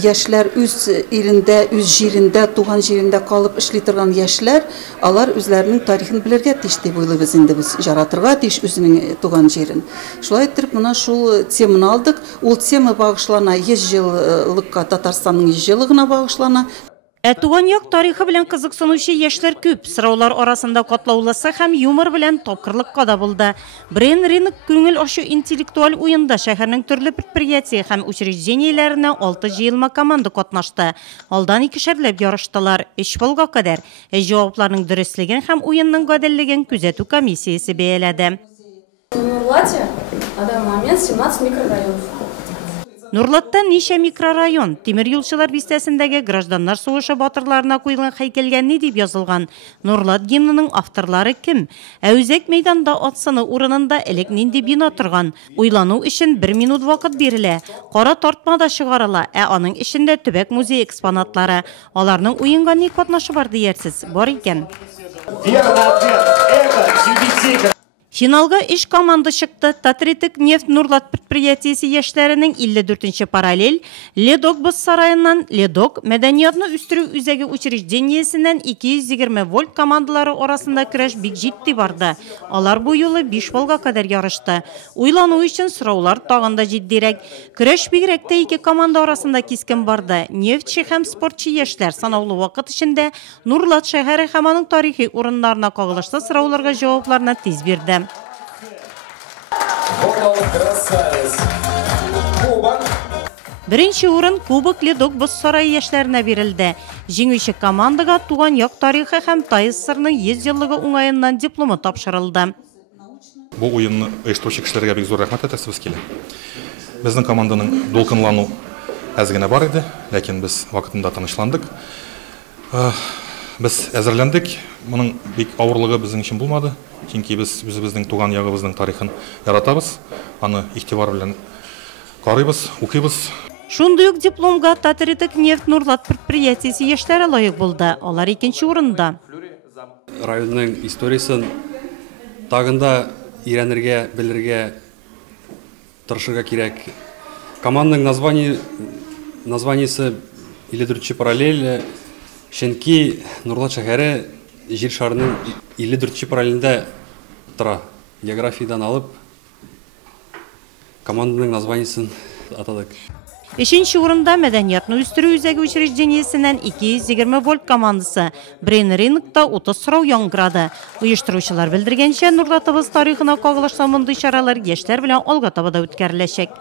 Яшьләр үз илендә, үз җирендә, туган җирендә калып эшли торган яшьләр, алар үзләренең тарихын белергә тиеш дип уйлыйбыз инде без, яратырга тиеш үзенең туган җирен. Шулай итеп, менә шул теманы алдык. Ул тема багышлана 100 еллыкка, Татарстанның 100 еллыгына багышлана. Туган як тарихы белән кызыксынучы яшьләр күп. Сораулар арасында катлаулысы һәм юмор белән тапкырлыкка да булды. Брейн рынок күңел ачу интеллектуаль уенда шәһәрнең төрле предприятие һәм учреждениеләренә 6 җыелма команда катнашты. Алдан 2шәрләп ярыштылар. 3 балга кадәр. Җавапларның дөрестлеген һәм уенның гаделлеген күзәтү комиссиясе бәяләде. На данный момент 17 микрорайонов. Нурлатта ничә микрорайон, Тимер юлчылар бистәсендәге гражданнар сугышы батырларына куелган һәйкәлгә ни дип язылган? Нурлат гимнының авторлары кем? Үзәк мәйданда атсыны урынында элек нинди бина торган? Уйлану өчен 1 минут вакыт бирелә. Кара тартма да чыгарыла, аның эчендә төбәк музей экспонатлары. Аларның уенга ни катнашы бар диярсез? Бар икән. Финалга 3 команда чыкты. Татаритек нефть Нурлат предприятиесе яшьләренең 54-нче параллель, Ледок боз сараеннан Ледок мәдәниятны үстерү үзәге учреждениесеннән 220 вольт командалары арасында көрәш бик җитди барды. Алар бу юлы 5 балга кадәр ярышты. Уйлану өчен сораулар тагын да җитдирәк. Көрәш бигрәк тә 2 команда арасында кискен барды. Нефтче һәм спортчы яшьләр санаулы вакыт эчендә Нурлат шәһәре һәм аның тарихи урыннарына кагылышлы сорауларга җавапларны тиз бирде. Беренче урын Кубок Ледок боз сарае яшьләренә бирелде. Җиңүче командага туган як тарихы һәм Таиз сырның 100 еллыгы уңаеннан дипломы тапшырылды. Бу уенны оештыручы кешеләргә бик зур рәхмәт әйтәбез килә. Безнең команданың дулкынлану әз генә бар иде, ләкин без вакытында тынычландык. Без әзерләндек. Моның бик авырлыгы безнең өчен булмады. Чөнки без үзебезнең туган ягыбызның тарихын яратабыз, аны игътибар белән карыйбыз, укыйбыз. Шундый ук дипломга Татаритек нефть Нурлат предприятиесе яшьләре лаек булды. Алар 2нче урында. Районның историясын тагында өйрәнергә, белергә, тырышырга кирәк. Команданың названиесе 54-нче параллель. Чөнки Нурлат шәһәре җир шарының 54-нче параллелендә тора. Географиядан алып команданың названиесен атадык. 3нче урында мәдәниятны үстерү үзәге учреждениесеннән 220 вольт командасы. Брейн рынокта 30 сорау яңгырады. Оештыручылар белдергәнчә, Нурлатыбыз тарихына кагылышлы мондый чаралар яшьләр белән алга таба да үткәреләчәк.